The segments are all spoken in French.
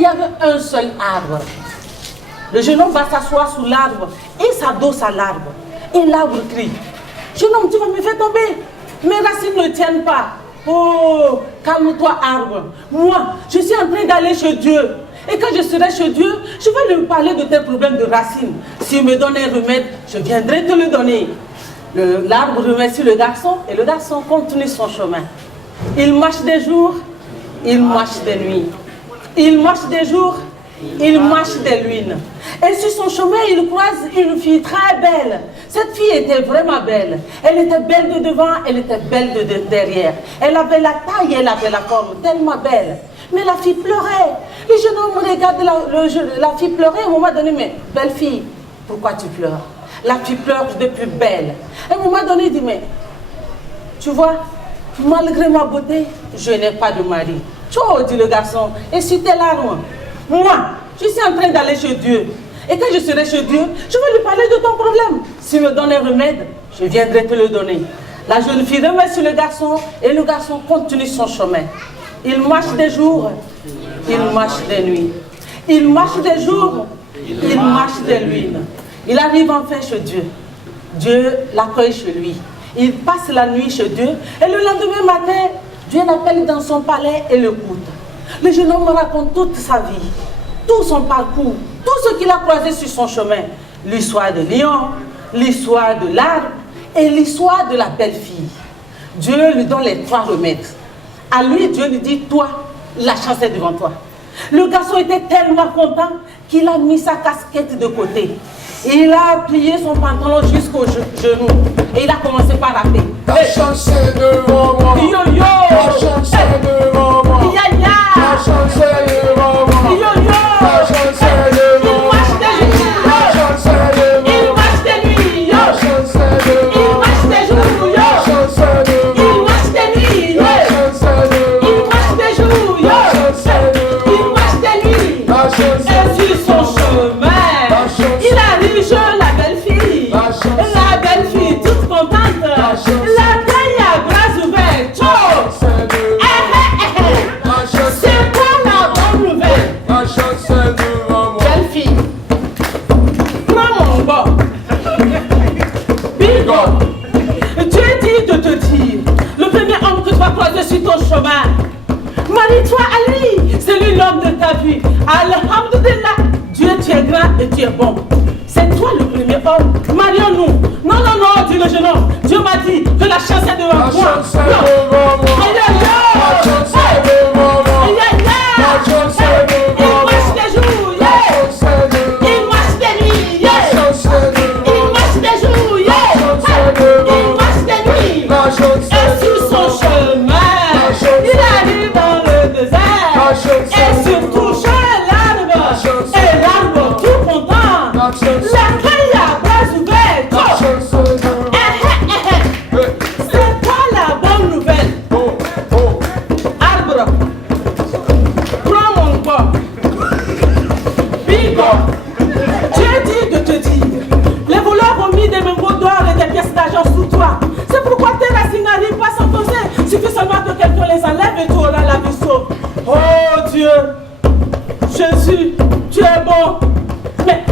il y avait un seul arbre. Le jeune homme va s'asseoir sous l'arbre et s'adosse à l'arbre. Et l'arbre crie, jeune homme, tu vas me faire tomber. Mes racines ne tiennent pas. Oh, calme-toi arbre. Moi, je suis en train d'aller chez Dieu. Et quand je serai chez Dieu, je vais lui parler de tes problèmes de racines. S'il me donne un remède, je viendrai te le donner. L'arbre remercie le garçon et le garçon continue son chemin. Il marche des jours, il marche des nuits. Il marche des jours, il marche des lunes. Et sur son chemin, il croise une fille très belle. Cette fille était vraiment belle. Elle était belle de devant, elle était belle de derrière. Elle avait la taille, elle avait la forme tellement belle. Mais la fille pleurait. Le jeune homme regarde la fille pleurer. À un moment donné, mais belle fille, pourquoi tu pleures? La fille pleure depuis belle. À un moment donné, il dit, mais tu vois, malgré ma beauté, je n'ai pas de mari. Tchou, dit le garçon, et si tes larmes, moi, je suis en train d'aller chez Dieu. Et quand je serai chez Dieu, je vais lui parler de ton problème. S'il me donne un remède, je viendrai te le donner. La jeune fille remercie le garçon et le garçon continue son chemin. Il marche des jours, il marche des nuits. Il marche des jours, il marche des lunes. Il arrive enfin chez Dieu. Dieu l'accueille chez lui. Il passe la nuit chez Dieu et le lendemain matin, Dieu l'appelle dans son palais et l'écoute. Le jeune homme raconte toute sa vie, tout son parcours, tout ce qu'il a croisé sur son chemin. L'histoire de lion, l'histoire de l'arbre et l'histoire de la belle fille. Dieu lui donne les 3 remèdes. À lui, Dieu lui dit, toi, la chance est devant toi. Le garçon était tellement content qu'il a mis sa casquette de côté. Il a plié son pantalon jusqu'au genou et il a commencé par rapper. La chance est devant moi. Yo yo. La chance est devant moi. Ya ya. La chance est devant moi. Yo yo. La chance est devant moi. La chance est devant moi. Il marche des nuits. La chance est devant Il moi. marche des jours. La chance est devant moi. Il marche des nuits. La chance est devant Il marche des jours. La chance est devant Il marche des nuits. La chance Et sur son chemin, il arrive chez la belle fille. La belle fille toute contente. La taille à bras ouverts. Tchou. C'est quoi la bonne nouvelle? La chance est devant moi. Belle fille, prends mon bord. Bigo, Dieu dit de te dire, le premier homme que tu vas croiser sur ton chemin, marie-toi à lui, c'est lui l'homme de ta vie. Alhamdulillah, Dieu tu es grand et tu es bon. C'est toi le premier homme, marions-nous. Non, non, non, dit le jeune homme, Dieu m'a dit que la chance est devant La moi. chance est devant moi. La chance est devant moi. La chance est devant Il moi. marche des jours, La chance est devant moi. il marche des nuits, La chance est devant il moi. marche des jours, il marche des nuits. La chance Et est sur devant son moi. chemin, il arrive dans le désert. Et surtout chez l'arbre, et l'arbre tout content. La feuille à bras ouverts. La chance est devant moi. C'est quoi la bonne nouvelle? Oh, oh. Arbre, prends mon corps. Bigo, Dieu dit de te dire, les voleurs ont mis des mégots d'or et des pièces d'argent sous toi. C'est pourquoi tes racines n'arrivent pas à s'enfoncer. Suffit seulement que quelqu'un les enlève et tu auras la vie sauve. Oh Dieu, Jésus, tu es bon. Mais,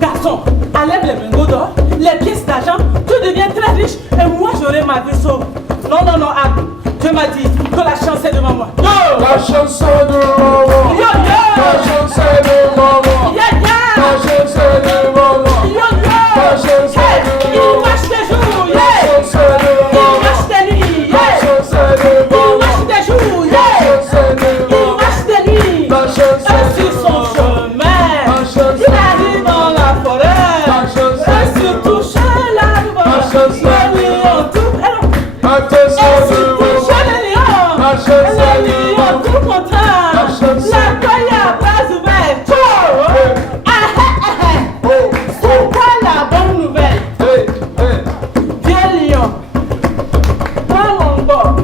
garçon, enlève les mégots d'or, les pièces d'argent, tu deviens très riche et moi j'aurai ma vie sauve. Non, non, non, arbre. Dieu m'a dit que la chance est devant moi. Yo! La chance est devant moi. Yo, yo! La chance est devant moi. Ya, ya! La chance est devant moi. Yo, yo! La chance est devant Il moi. marche des jours, La chance est devant il moi. marche des nuits, La chance est devant il moi. marche des jours, La chance est il devant moi. marche des nuits. La chance Et est sur son devant moi. chemin, La chance il arrive dans la forêt. La chance Et est surtout chez l'arbre, La chance est les lions tout La chance et est surtout devant moi. chez les lions, La chance est les devant lions moi. tout contents. La chance est La feuille à bras ouverts. Oh, C'est quoi la bonne nouvelle? hey, hey. Viens lion, prends mon bord.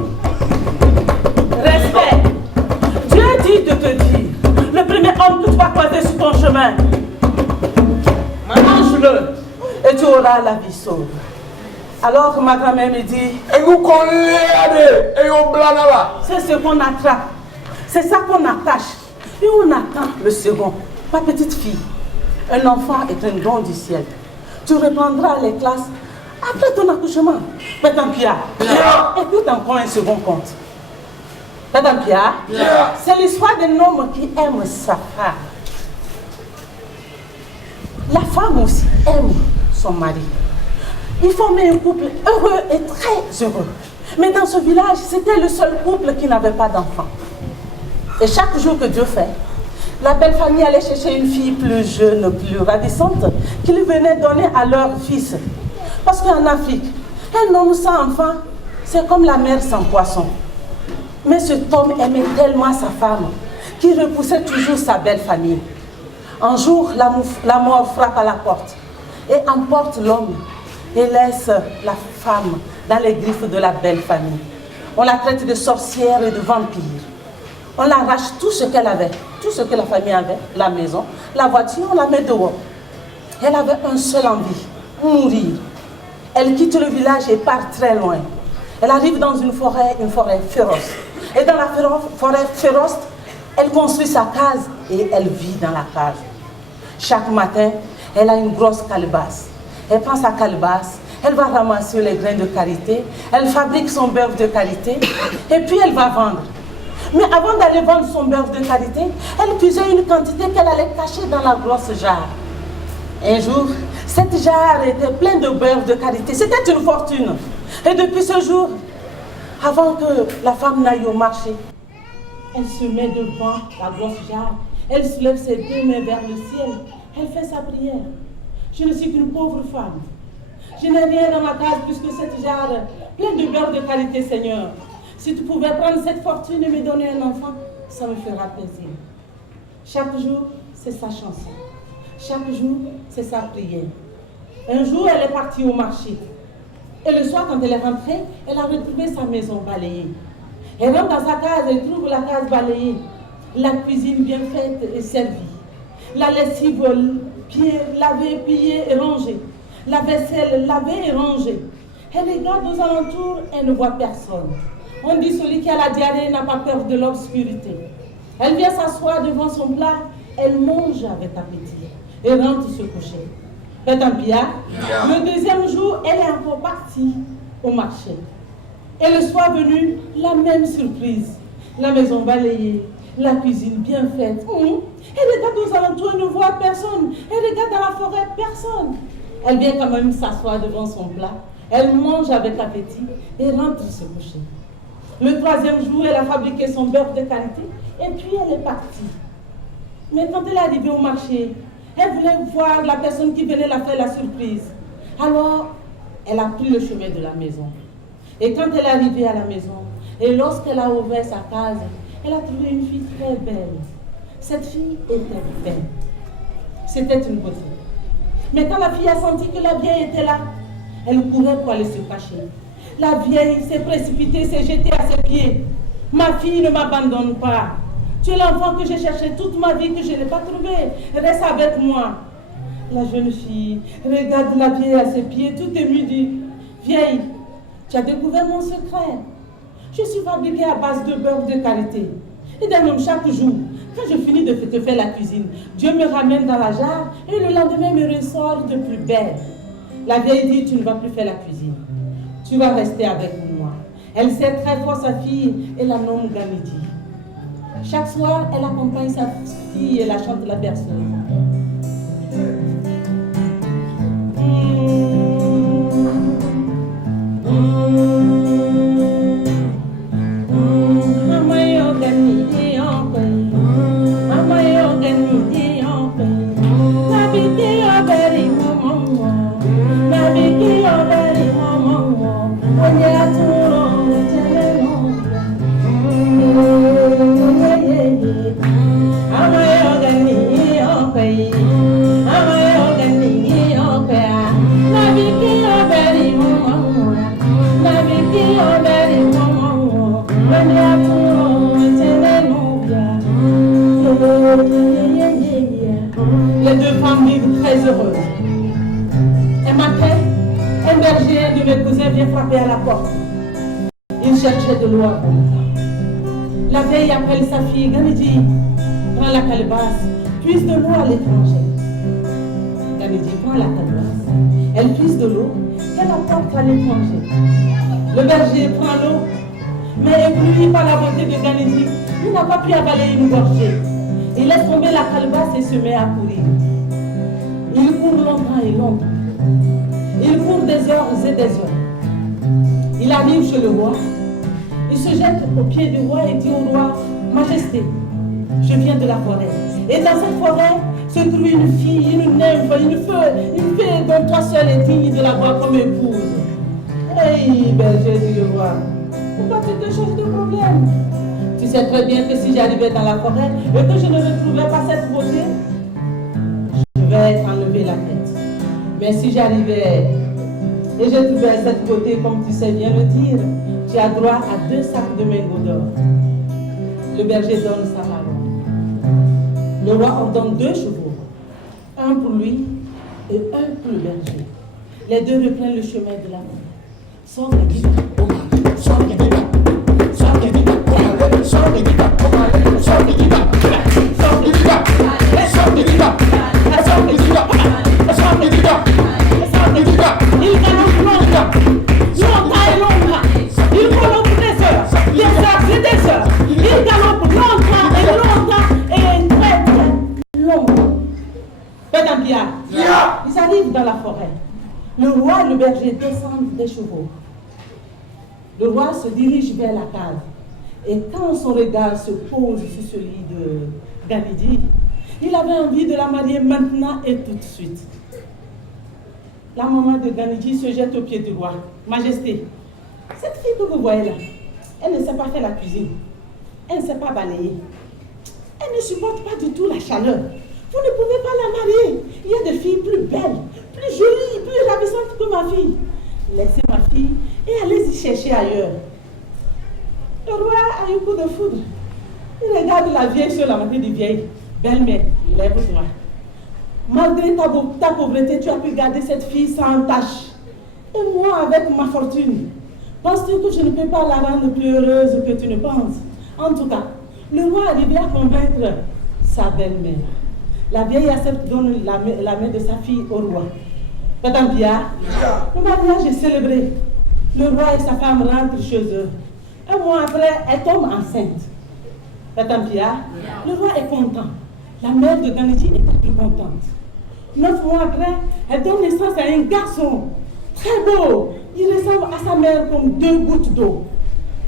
Respect. Dieu dit de te dire, le premier homme que tu vas croiser sur ton chemin, mange-le et tu auras la vie sauve. Alors ma grand-mère me dit, Et vous connaissez, et vous blanc là. c'est ce qu'on attrape, c'est ça qu'on attache. Et on attend le second. Ma petite fille, un enfant est un don du ciel. Tu reprendras les classes après ton accouchement. Madame Pia, écoute encore un second conte. Madame Pia, c'est l'histoire d'un homme qui aime sa femme. La femme aussi aime son mari. Ils formaient un couple heureux et très heureux. Mais dans ce village, c'était le seul couple qui n'avait pas d'enfant. Et chaque jour que Dieu fait, la belle famille allait chercher une fille plus jeune, plus ravissante, qu'ils venaient donner à leur fils. Parce qu'en Afrique, un homme sans enfant, c'est comme la mer sans poisson. Mais cet homme aimait tellement sa femme qu'il repoussait toujours sa belle famille. Un jour, la mort frappe à la porte et emporte l'homme et laisse la femme dans les griffes de la belle famille. On la traite de sorcière et de vampire. On l'arrache tout ce qu'elle avait, tout ce que la famille avait, la maison, la voiture, on la met dehors. Elle avait un seul envie, mourir. Elle quitte le village et part très loin. Elle arrive dans une forêt féroce. Et dans la forêt féroce, elle construit sa case et elle vit dans la case. Chaque matin, elle a une grosse calebasse. Elle prend sa calebasse, elle va ramasser les grains de karité, elle fabrique son beurre de karité et puis elle va vendre. Mais avant d'aller vendre son beurre de karité, elle puisait une quantité qu'elle allait cacher dans la grosse jarre. Un jour, cette jarre était pleine de beurre de karité. C'était une fortune. Et depuis ce jour, avant que la femme n'aille au marché, elle se met devant la grosse jarre. Elle soulève ses deux mains vers le ciel. Elle fait sa prière. Je ne suis qu'une pauvre femme. Je n'ai rien dans ma case plus que cette jarre pleine de beurre de karité, Seigneur. Si tu pouvais prendre cette fortune et me donner un enfant, ça me fera plaisir. Chaque jour, c'est sa chanson. Chaque jour, c'est sa prière. Un jour, elle est partie au marché. Et le soir, quand elle est rentrée, elle a retrouvé sa maison balayée. Elle rentre dans sa case et trouve la case balayée. La cuisine bien faite et servie. La lessive lavée, pliée et rangée. La vaisselle lavée et rangée. Elle regarde aux alentours et ne voit personne. On dit celui qui a la diarrhée n'a pas peur de l'obscurité. Elle vient s'asseoir devant son plat, elle mange avec appétit et rentre se coucher. Mais tant pis, le deuxième jour, elle est encore partie au marché. Et le soir venu, la même surprise. La maison balayée, la cuisine bien faite. Elle regarde aux alentours et ne voit personne. Elle regarde dans la forêt, personne. Elle vient quand même s'asseoir devant son plat. Elle mange avec appétit et rentre se coucher. Le troisième jour, elle a fabriqué son beurre de karité et puis elle est partie. Mais quand elle est arrivée au marché, elle voulait voir la personne qui venait la faire la surprise. Alors, elle a pris le chemin de la maison. Et quand elle est arrivée à la maison, et lorsqu'elle a ouvert sa case, elle a trouvé une fille très belle. Cette fille était belle. C'était une beauté. Mais quand la fille a senti que la vieille était là, elle courait pour aller se cacher. La vieille s'est précipitée, s'est jetée à ses pieds. Ma fille, ne m'abandonne pas. Tu es l'enfant que j'ai cherché toute ma vie, que je n'ai pas trouvé. Reste avec moi. La jeune fille regarde la vieille à ses pieds, tout émue, dit: Vieille, tu as découvert mon secret. Je suis fabriquée à base de beurre de karité. Et d'un homme chaque jour, quand je finis de te faire la cuisine, Dieu me ramène dans la jarre et le lendemain me ressort de plus belle. La vieille dit: Tu ne vas plus faire la cuisine. Tu vas rester avec moi. Elle sait très fort sa fille et la nomme Gamidi. Chaque soir, elle accompagne sa fille et la chante la berceuse. Les deux femmes vivent très heureuses. Un matin, un berger de mes cousins vient frapper à la porte. Il cherchait de l'eau à boire. La vieille appelle sa fille, Gamidi, prends prend la calebasse, puise de l'eau à l'étranger. Ganidji prend la calebasse, elle puise de l'eau, elle apporte à l'étranger. Le berger prend l'eau, mais ébloui par la beauté de Ganidji, il n'a pas pu avaler une gorgée. Il laisse tomber la calebasse et se met à courir. Il court longtemps et longtemps. Il court des heures et des heures. Il arrive chez le roi. Il se jette aux pieds du roi et dit au roi, Majesté, je viens de la forêt. Et dans cette forêt se trouve une fille, une nymphe, une fée dont toi seul es digne de l'avoir comme épouse. Hey, berger, dit le roi, pourquoi tu te cherches de problème? Tu sais très bien que si j'arrivais dans la forêt et que je ne retrouvais pas cette beauté, je vais t'enlever la tête. Mais si j'arrivais et je trouvais cette beauté, comme tu sais bien le dire, tu as droit à 2 sacs de mégots d'or. Le berger donne sa parole. Le roi ordonne 2 chevaux, un pour lui et un pour le berger. Les 2 reprennent le chemin de la mer. Sors les guides. Sors les guides. Sors les guides. Sors les guides. Sors les guides. Sors les guides. Sors les guides. Sors les guides. Sors les guides. Sors les guides. Il galoppe longtemps et longtemps. Il galoppe des heures. Les heures, c'est des heures. Il galoppe longtemps et très longtemps. Madame Pierre, ils arrivent dans la forêt. Le roi et le berger descendent des chevaux. Le roi se dirige vers la cave. Et quand son regard se pose sur celui de Ganidji, il avait envie de la marier maintenant et tout de suite. La maman de Ganidji se jette aux pieds du roi. Majesté, cette fille que vous voyez là, elle ne sait pas faire la cuisine. Elle ne sait pas balayer. Elle ne supporte pas du tout la chaleur. Vous ne pouvez pas la marier. Il y a des filles plus belles, plus jolies, plus ravissantes que ma fille. Laissez ma fille et allez-y chercher ailleurs. Le roi a eu coup de foudre. Il regarde la vieille sur la main du vieil. Belle-mère, lève-toi. Malgré ta pauvreté, tu as pu garder cette fille sans tâche. Et moi, avec ma fortune, penses-tu que je ne peux pas la rendre plus heureuse que tu ne penses? En tout cas, le roi arrivait à convaincre sa belle-mère. La vieille accepte donner la main de sa fille au roi. Madame Pierre, le mariage est célébré. Le roi et sa femme rentrent chez eux. Un mois après, elle tombe enceinte. Madame Pierre, le roi est content. La mère de Ganidji est plus contente. 9 mois après, elle donne naissance à un garçon très beau. Il ressemble à sa mère comme 2 gouttes d'eau.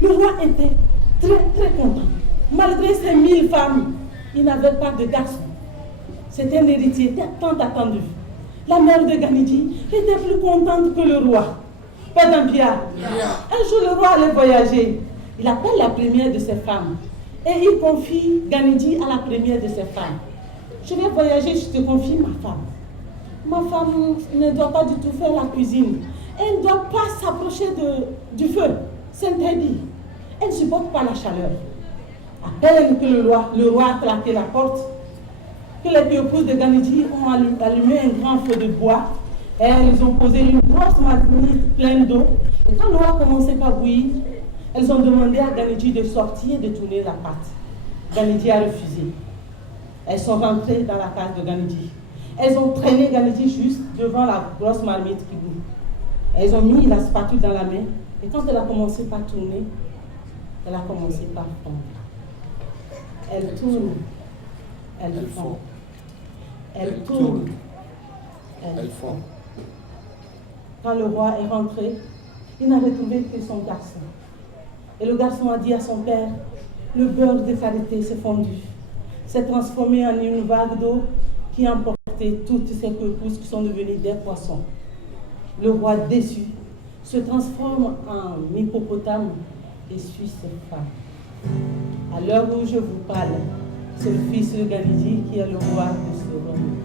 Le roi était très content. Malgré ses 1000 femmes, il n'avait pas de garçon. C'était un héritier tant attendu. La mère de Ganidji était plus contente que le roi. Madame Pierre, un jour le roi allait voyager. Il appelle la première de ses femmes et il confie Ganidji à la première de ses femmes. Je vais voyager, je te confie ma femme. Ma femme ne doit pas du tout faire la cuisine. Elle ne doit pas s'approcher du feu. C'est interdit. Elle ne supporte pas la chaleur. À peine que le roi a claqué la porte, que les deux épouses de Ganidji ont allumé un grand feu de bois. Elles ont posé une grosse marmite pleine d'eau. Et quand l'eau a commencé à bouillir, elles ont demandé à Ganidji de sortir et de tourner la pâte. Ganidji a refusé. Elles sont rentrées dans la case de Ganidji. Elles ont traîné Ganidji juste devant la grosse marmite qui bout. Elles ont mis la spatule dans la main. Et quand elle a commencé par tourner, elle a commencé par fondre. Elle tourne. Elle fond. Elle tourne. Elle fond. Quand le roi est rentré, il n'a retrouvé que son garçon. Et le garçon a dit à son père, le beurre de karité s'est fondu, s'est transformé en une vague d'eau qui a emporté toutes ces pepousses qui sont devenues des poissons. Le roi déçu se transforme en hippopotame et suit ses femmes. À l'heure où je vous parle, c'est le fils de Ganidji qui est le roi de ce royaume.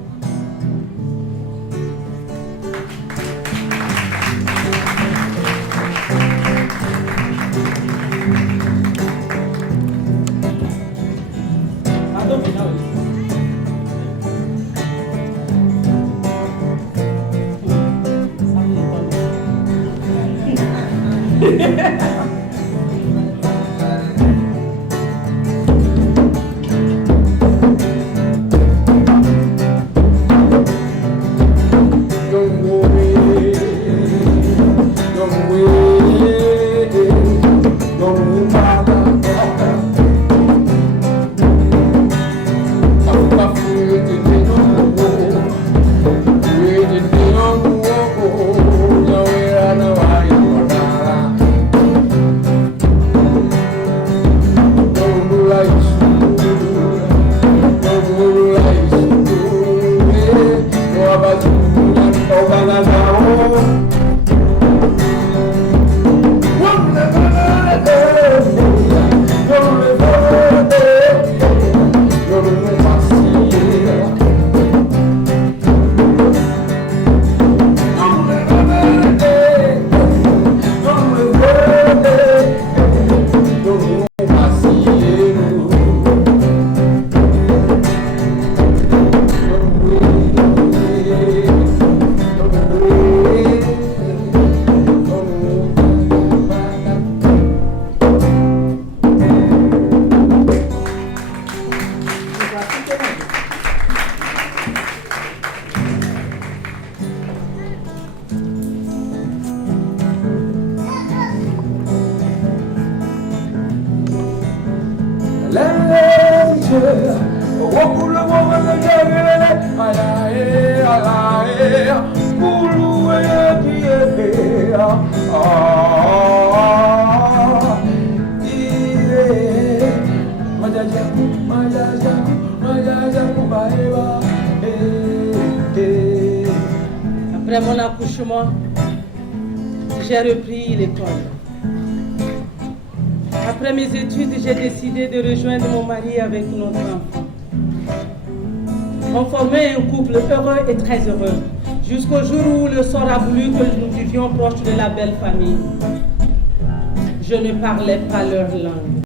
Après mon accouchement, j'ai repris l'école. Après mes études, j'ai décidé de rejoindre mon mari avec notre enfant. On formait un couple heureux et très heureux, jusqu'au jour où le sort a voulu que nous vivions proches de la belle famille. Je ne parlais pas leur langue.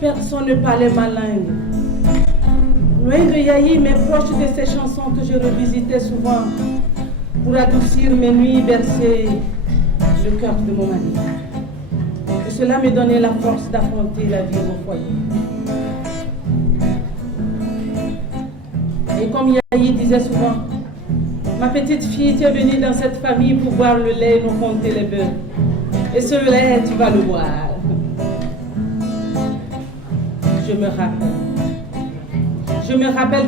Personne ne parlait ma langue. Loin de Yahi, mais proche de ces chansons que je revisitais souvent pour adoucir mes nuits, bercer le cœur de mon mari. Et cela me donnait la force d'affronter la vie au foyer. Et comme Yahi disait souvent, ma petite fille, tu es venue dans cette famille pour boire le lait et nous compter les bœufs. Et ce lait, tu vas le boire. Je me rappelle